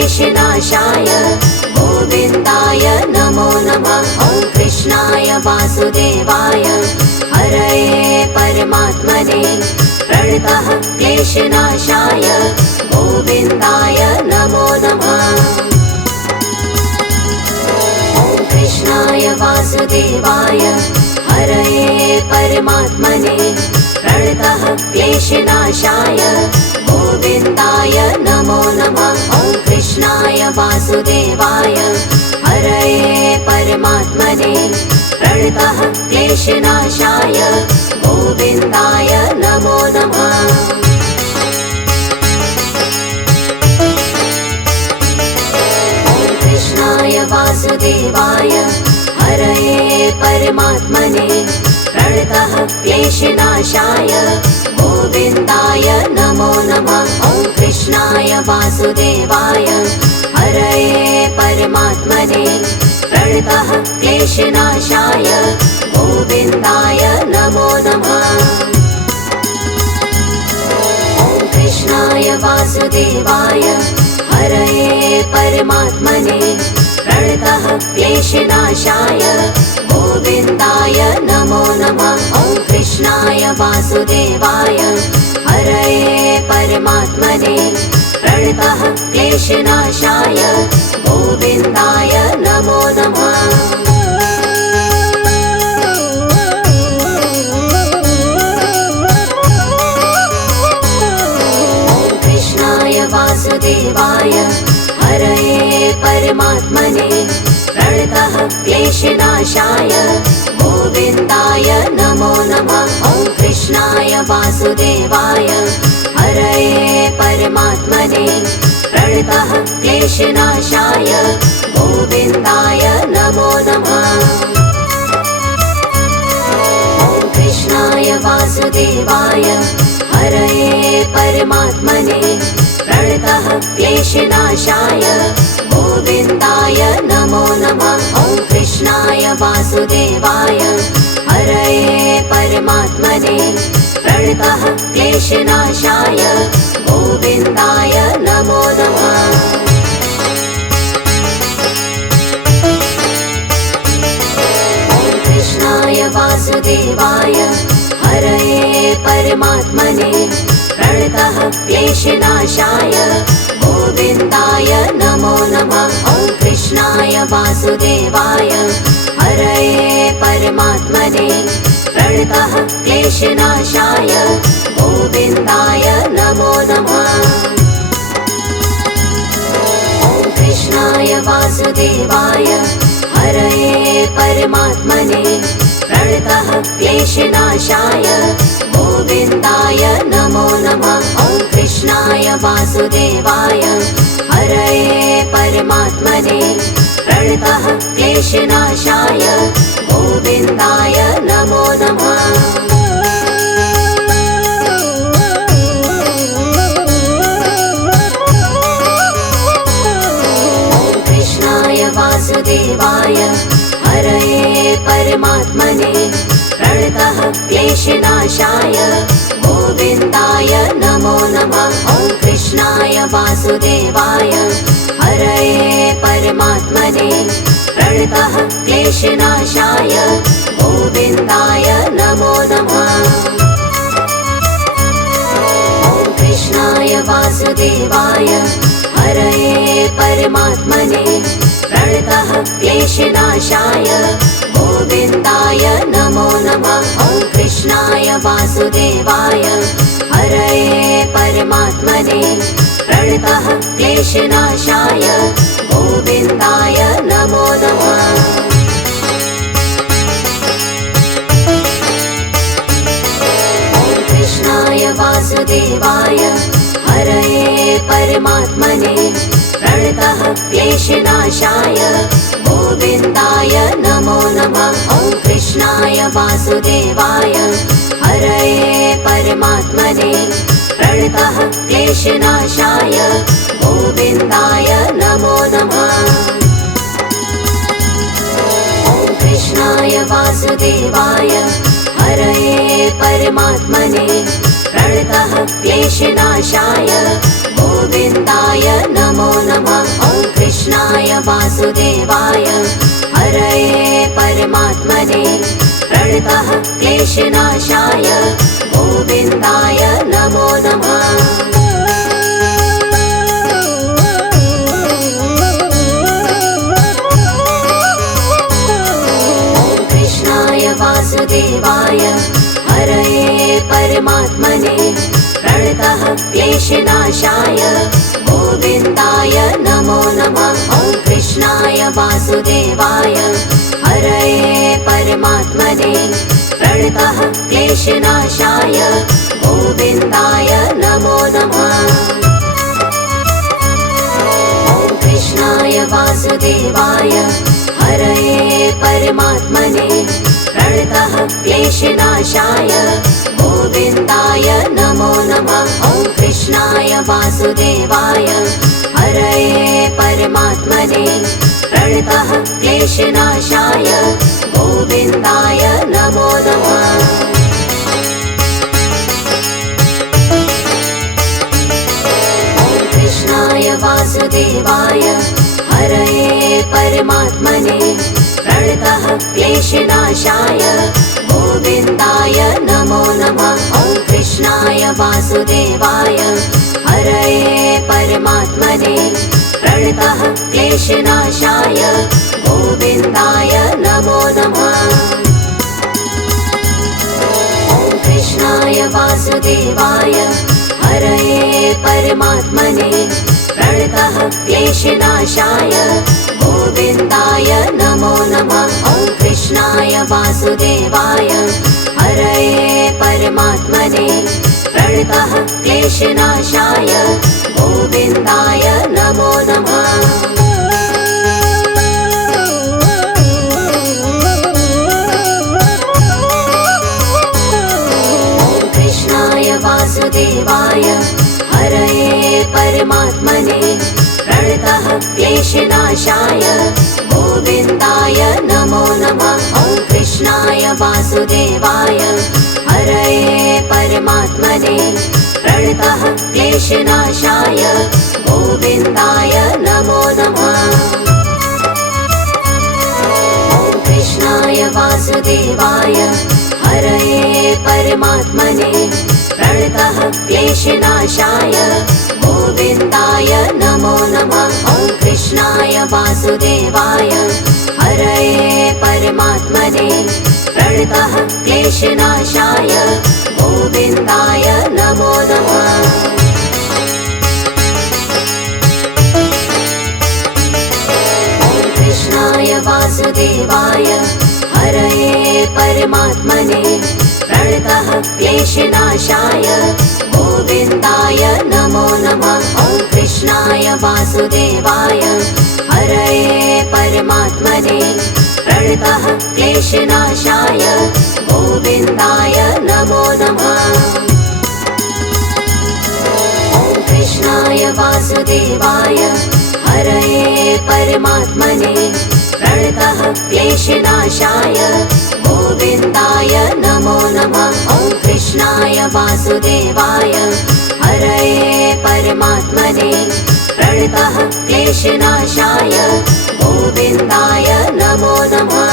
क्लेशनाशाय गोविन्दाय नमो नमः। ॐ कृष्णाय वासुदेवाय हरये परमात्मने प्रणतः क्लेशनाशाय गोविन्दाय नमो नमः। ॐ कृष्णाय वासुदेवाय हरये परमात्मने प्रणतः क्लेशनाशाय गोविन्दाय नमो नमः। ॐ कृष्णाय वासुदेवाय हरये परमात्मने प्रणतः क्लेशनाशाय गोविन्दाय नमो नमः। ॐ कृष्णाय वासुदेवाय हरये परमात्मने प्रणतः क्लेशनाशाय गोविन्दाय नमो नमः। ॐ कृष्णाय वासुदेवाय हरये परमात्मने प्रणतः क्लेशनाशाय गोविन्दाय नमो नमः। ॐ कृष्णाय वासुदेवाय हरये परमात्मने प्रणतः क्लेशनाशाय गोविन्दाय नमो नमः। ॐ कृष्णाय वासुदेवाय हरये परमात्मने प्रणतः क्लेशनाशाय गोविन्दाय नमो नमः। ॐ कृष्णाय वासुदेवाय हरये परमात्मने प्रणतः क्लेशनाशाय गोविन्दाय नमो नमः। ॐ कृष्णाय वासुदेवाय हरये परमात्मने प्रणतः क्लेशनाशाय गोविन्दाय नमो नमः। ॐ कृष्णाय वासुदेवाय हरये परमात्मने प्रणतः क्लेशनाशाय गोविन्दाय नमो नमः। ॐ कृष्णाय वासुदेवाय हरये परमात्मने प्रणतः क्लेशनाशाय गोविन्दाय नमो नमः। ॐ कृष्णाय वासुदेवाय हरये परमात्मने प्रणतः क्लेशनाशाय गोविन्दाय नमो नमः। ॐ कृष्णाय वासुदेवाय हरये परमात्मने प्रणतः क्लेशनाशाय गोविन्दाय नमो नमः। ॐ कृष्णाय वासुदेवाय हरये परमात्मने प्रणतः क्लेशनाशाय गोविन्दाय नमो नमः। ॐ कृष्णाय वासुदेवाय हरये परमात्मने प्रणतः क्लेशनाशाय गोविन्दाय नमो नमः। ॐ कृष्णाय वासुदेवाय हरये परमात्मने प्रणतः क्लेशनाशाय गोविन्दाय नमो नमः। ॐ कृष्णाय वासुदेवाय हरये परमात्मने प्रणतः क्लेशनाशाय गोविन्दाय नमो नमः। ॐ कृष्णाय वासुदेवाय हरये परमात्मने प्रणतः क्लेशनाशाय गोविन्दाय नमो नमः। ॐ कृष्णाय वासुदेवाय हरये परमात्मने प्रणतः क्लेशनाशाय गोविन्दाय नमो नमः। ॐ कृष्णाय वासुदेवाय हरये परमात्मने प्रणतः क्लेशनाशाय गोविन्दाय नमो नमः। ॐ कृष्णाय वासुदेवाय हरये परमात्मने प्रणतः क्लेशनाशाय गोविन्दाय नमो नमः। ॐ कृष्णाय वासुदेवाय हरये परमात्मने प्रणतः क्लेशनाशाय गोविन्दाय नमो नमः। वासुदेवाय हरये परमात्मने प्रणतः क्लेशनाशाय गोविन्दाय नमो नमः। वासुदेवाय हरये परमात्मने प्रणतः क्लेशनाशाय गोविन्दाय नमो नमः। ॐ कृष्णाय वासुदेवाय हरये परमात्मने प्रणतः क्लेशनाशाय गोविन्दाय नमो नमः। ॐ कृष्णाय वासुदेवाय हरये परमात्मने प्रणतः क्लेशनाशाय गोविन्दाय नमो नमः। ॐ कृष्णाय वासुदेवाय हरये परमात्मने प्रणतः क्लेशनाशाय गोविन्दाय नमो नमः। ॐ कृष्णाय वासुदेवाय हरये परमात्मने प्रणतः क्लेशनाशाय गोविन्दाय नमो नमः। ॐ कृष्णाय वासुदेवाय हरये परमात्मने प्रणतः क्लेशनाशाय गोविन्दाय नमो नमः। ॐ कृष्णाय वासुदेवाय हरये परमात्मने प्रणतः क्लेशनाशाय गोविन्दाय नमो नमः। ॐ कृष्णाय वासुदेवाय हरये परमात्मने प्रणतः क्लेशनाशाय गोविन्दाय नमो नमः। ॐ कृष्णाय वासुदेवाय हरये परमात्मने प्रणतः क्लेशनाशाय गोविन्दाय नमो नमः। ॐ कृष्णाय वासुदेवाय हरये परमात्मने प्रणतः क्लेशनाशाय गोविन्दाय नमो नमः। ॐ कृष्णाय वासुदेवाय हरये परमात्मने प्रणतः क्लेशनाशाय गोविन्दाय नमो नमः। ॐ कृष्णाय वासुदेवाय हरये परमात्मने प्रणतः क्लेशनाशाय गोविन्दाय नमो नमः। ॐ कृष्णाय वासुदेवाय हरये परमात्मने प्रणतः क्लेशनाशाय गोविन्दाय नमो नमः। ॐ कृष्णाय वासुदेवाय हरये परमात्मने प्रणतः क्लेशनाशाय गोविन्दाय नमो नमः। ॐ कृष्णाय वासुदेवाय हरये परमात्मने प्रणतः क्लेशनाशाय गोविन्दाय नमो नमः। ॐ कृष्णाय वासुदेवाय हरये परमात्मने प्रणतः क्लेशनाशाय गोविन्दाय नमो नमः।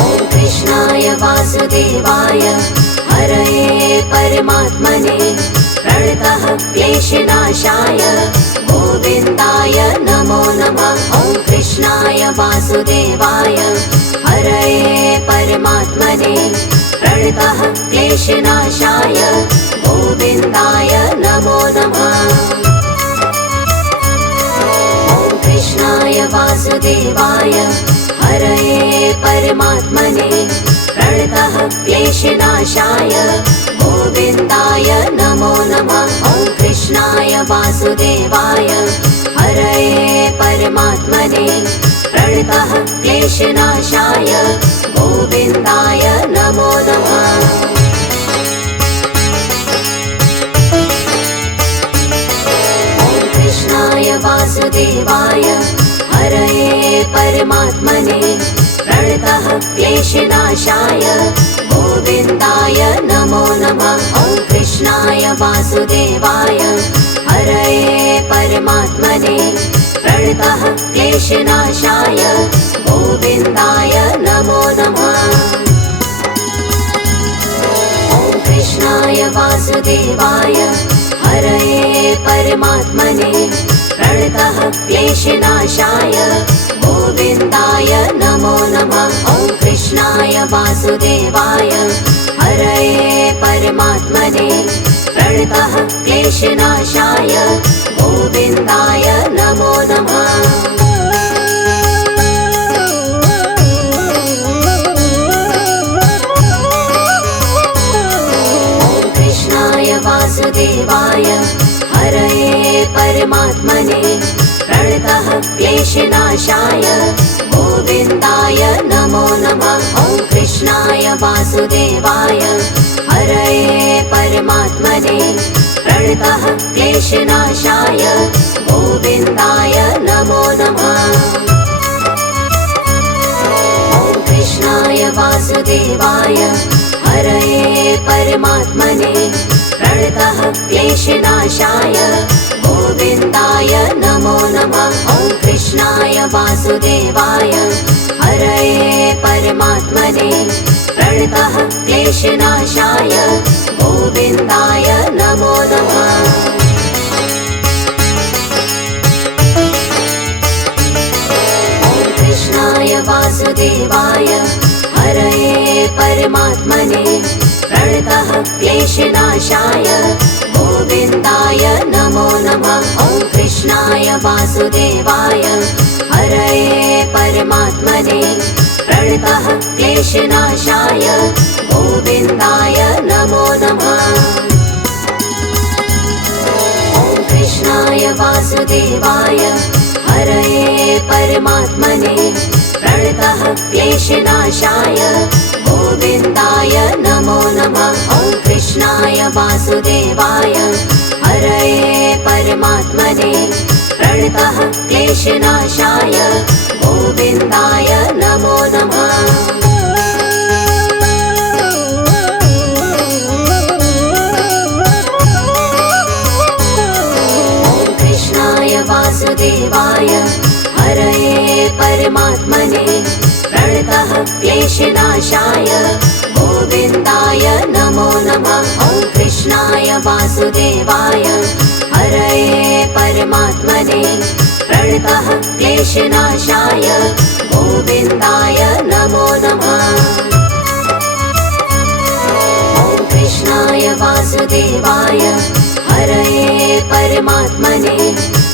ॐ कृष्णाय वासुदेवाय हरये परमात्मने प्रणतः क्लेशनाशाय गोविन्दाय नमो नमः। ॐ कृष्णाय वासुदेवाय हरये परमात्मने प्रणतः क्लेशनाशाय गोविन्दाय नमो नमः। ॐ कृष्णाय वासुदेवाय हरये परमात्मने प्रणतः क्लेशनाशाय गोविन्दाय नमो नमः। ॐ कृष्णाय वासुदेवाय हरये परमात्मने प्रणतः क्लेशनाशाय गोविन्दाय नमो नमः। ॐ कृष्णाय वासुदेवाय हरये परमात्मने प्रणतः क्लेशनाशाय गोविन्दाय नमो नमः। ॐ वासुदेवाय हरये परमात्मने प्रणतः क्लेशनाशाय गोविन्दाय नमो नमः। ॐ कृष्णाय वासुदेवाय हरये परमात्मने प्रणतः क्लेशनाशाय गोविन्दाय नमो नमः। ॐ कृष्णाय वासुदेवाय हरये परमात्मने प्रणतः क्लेशनाशाय गोविन्दाय नमो नमः। ॐ कृष्णाय वासुदेवाय हरये परमात्मने प्रणतः क्लेशनाशाय गोविन्दाय नमो नमः। ॐ कृष्णाय वासुदेवाय हरये परमात्मने प्रणतः क्लेशनाशाय गोविन्दाय नमो नमः। ॐ कृष्णाय वासुदेवाय हरये परमात्मने प्रणतः क्लेशनाशाय गोविन्दाय नमो नमः। ॐ कृष्णाय वासुदेवाय हरये परमात्मने प्रणतः क्लेशनाशाय गोविन्दाय नमो नमः। ॐ कृष्णाय वासुदेवाय हरये परमात्मने प्रणतः क्लेशनाशाय गोविन्दाय नमो नमः। ॐ कृष्णाय वासुदेवाय हरये परमात्मने प्रणतः क्लेशनाशाय गोविन्दाय नमो नमः। ॐ कृष्णाय वासुदेवाय हरये परमात्मने प्रणतः क्लेशनाशाय गोविन्दाय नमो नमः। ॐ कृष्णाय वासुदेवाय हरये परमात्मने प्रणतः क्लेशनाशाय गोविन्दाय नमो नमः। ॐ कृष्णाय वासुदेवाय हरये परमात्मने प्रणतः क्लेशनाशाय गोविन्दाय नमो नमः। ॐ कृष्णाय वासुदेवाय हरये परमात्मने प्रणतः क्लेशनाशाय गोविन्दाय नमो नमः। ॐ कृष्णाय वासुदेवाय हरये परमात्मने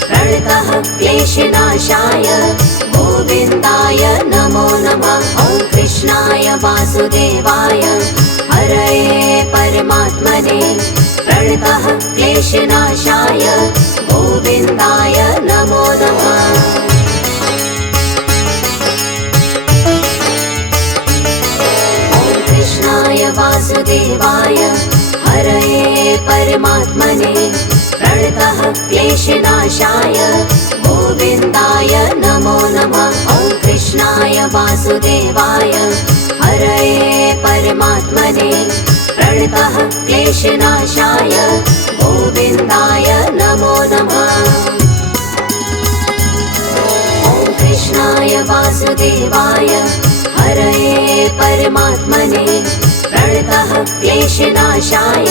प्रणतः क्लेशनाशाय गोविन्दाय नमो नमः। ॐ कृष्णाय वासुदेवाय हरये परमात्मने प्रणतः क्लेशनाशाय गोविन्दाय नमो नमः। ॐ कृष्णाय वासुदेवाय हरये परमात्मने प्रणतः क्लेशनाशाय गोविन्दाय नमो नमः। ॐ कृष्णाय वासुदेवाय हरये परमात्मने प्रणतः क्लेशनाशाय गोविन्दाय नमो नमः। ॐ कृष्णाय वासुदेवाय हरये परमात्मने प्रणतः क्लेशनाशाय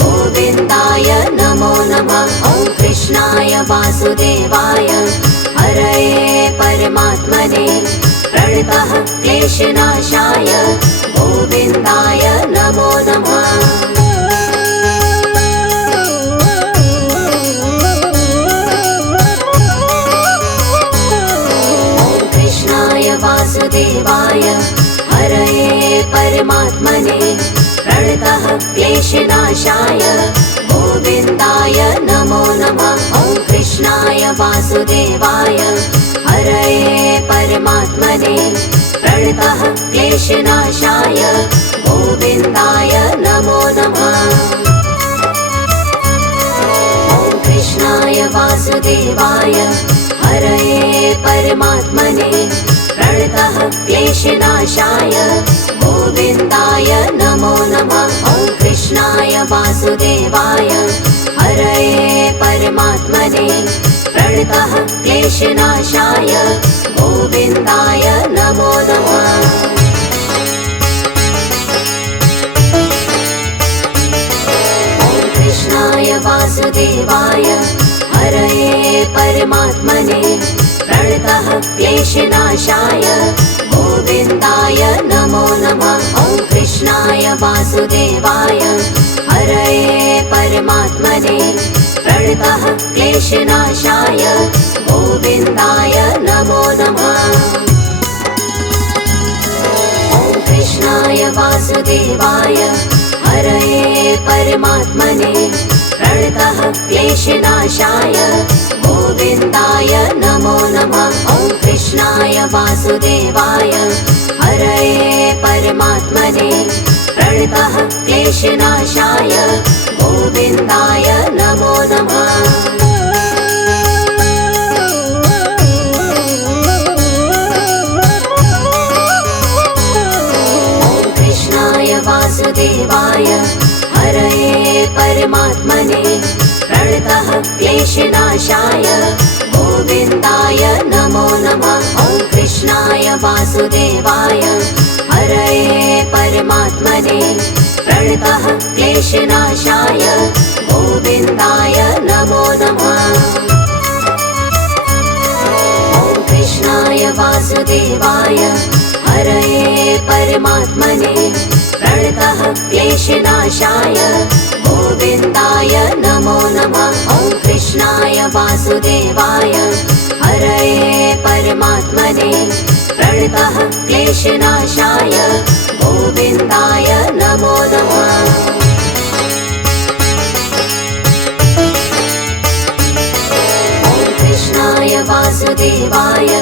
गोविन्दाय नमो नमः। ॐ कृष्णाय वासुदेवाय हरये परमात्मने प्रणतः क्लेशनाशाय गोविन्दाय नमो नमः। ॐ कृष्णाय वासुदेवाय हरये परमात्मने प्रणतः क्लेशनाशाय गोविन्दाय नमो नमः। ॐ कृष्णाय वासुदेवाय हरये परमात्मने प्रणतः क्लेशनाशाय गोविन्दाय नमो नमः। ॐ कृष्णाय वासुदेवाय हरये परमात्मने प्रणतः क्लेशनाशाय गोविन्दाय नमो नमः। ॐ कृष्णाय वासुदेवाय वासुदेवाय हरये परमात्मने प्रणतः क्लेशनाशाय गोविन्दाय नमो नमः। कृष्णाय वासुदेवाय हरये परमात्मने प्रणतः क्लेशनाशाय गोविन्दाय नमो नमः। ॐ कृष्णाय वासुदेवाय हरये परमात्मने प्रणतः क्लेशनाशाय गोविन्दाय नमो नमः। ॐ कृष्णाय वासुदेवाय हरये परमात्मने प्रणतः क्लेशनाशाय गोविन्दाय नमो नमः। ॐ कृष्णाय वासुदेवाय हरये परमात्मने प्रणतः क्लेशनाशाय गोविन्दाय नमो नमः। वासुदेवाय हरये परमात्मने प्रणतः क्लेशनाशाय गोविन्दाय नमो नमः। ॐ कृष्णाय वासुदेवाय हरये परमात्मने प्रणतः क्लेशनाशाय गोविन्दाय नमो नमः। ॐ कृष्णाय वासुदेवाय हरये परमात्मने प्रणतः क्लेशनाशाय गोविन्दाय नमो नमः। ॐ कृष्णाय वासुदेवाय हरये परमात्मने प्रणतः क्लेशनाशाय गोविन्दाय नमो नमः। ॐ कृष्णाय वासुदेवाय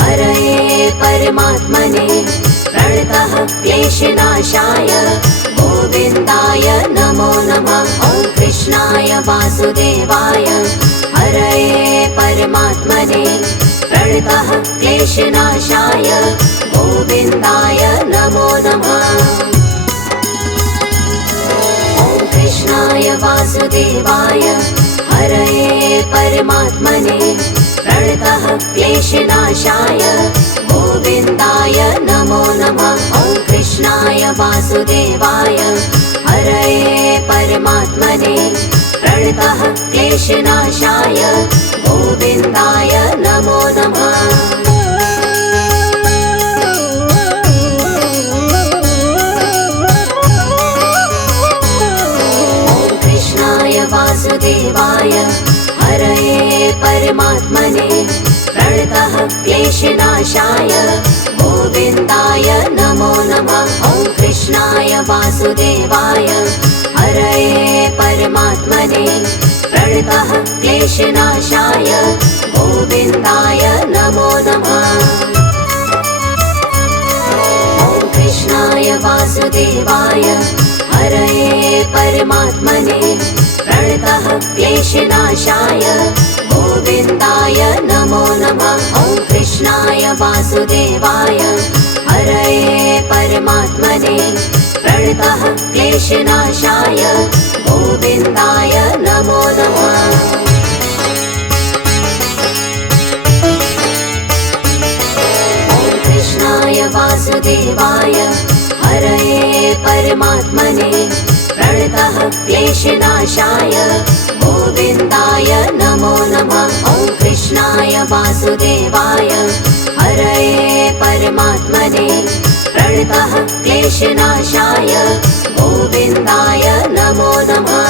हरये परमात्मने प्रणतः क्लेशनाशाय गोविन्दाय नमो नमः। ॐ कृष्णाय वासुदेवाय हरये परमात्मने प्रणतः क्लेशनाशाय गोविन्दाय नमो नमः। ॐ कृष्णाय वासुदेवाय हरये परमात्मने प्रणतः क्लेशनाशाय गोविन्दाय नमो नमः। ॐ कृष्णाय वासुदेवाय हरये परमात्मने प्रणतः क्लेशनाशाय गोविन्दाय नमो नमः। ॐ कृष्णाय वासुदेवाय हरये परमात्मने प्रणतः क्लेशनाशाय गोविन्दाय नमो नमः। ॐ कृष्णाय वासुदेवाय हरये परमात्मने प्रणतः क्लेशनाशाय गोविन्दाय नमो नमः। ॐ कृष्णाय वासुदेवाय हरये परमात्मने प्रणतः क्लेशनाशाय गोविन्दाय नमो नमः। ॐ कृष्णाय वासुदेवाय हरये परमात्मने प्रणतः क्लेशनाशाय गोविन्दाय नमो नमः। ॐ कृष्णाय वासुदेवाय हरये परमात्मने प्रणतः क्लेशनाशाय गोविन्दाय नमो नमः। ॐ कृष्णाय वासुदेवाय हरये परमात्मने प्रणतः क्लेशनाशाय गोविन्दाय नमो नमः।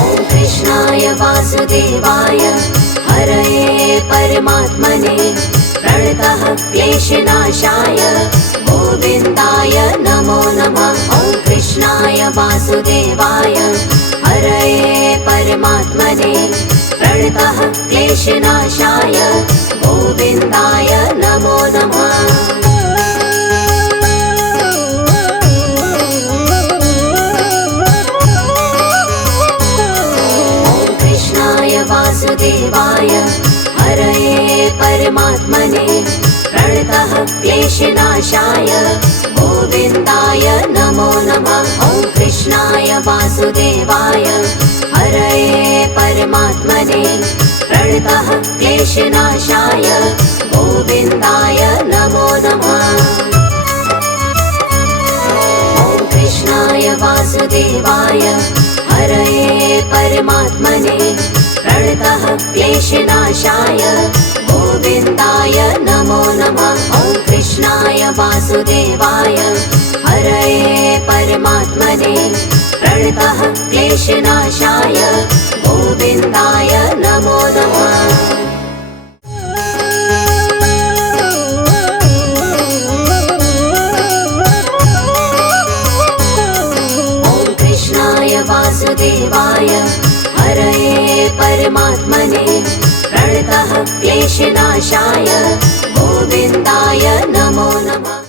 ॐ कृष्णाय वासुदेवाय हरये परमात्मने प्रणतः क्लेशनाशाय गोविन्दाय नमो नमः। ॐ कृष्णाय वासुदेवाय हरये परमात्मने प्रणतः क्लेशनाशाय गोविन्दाय नमो नमः। ॐ कृष्णाय वासुदेवाय हरये परमात्मने प्रणतः क्लेशनाशाय गोविन्दाय नमो नमः। ॐ कृष्णाय वासुदेवाय हरये परमात्मने प्रणतः क्लेशनाशाय गोविन्दाय नमो नमः। ॐ कृष्णाय वासुदेवाय हरये परमात्मने प्रणतः क्लेशनाशाय गोविन्दाय नमो नमः। ॐ कृष्णाय वासुदेवाय हरये परमात्मने प्रणतः क्लेशनाशाय गोविन्दाय नमो नमः। ॐ कृष्णाय वासुदेवाय हरये परमात्मने प्रणतः क्लेशनाशाय गोविन्दाय नमो नमः।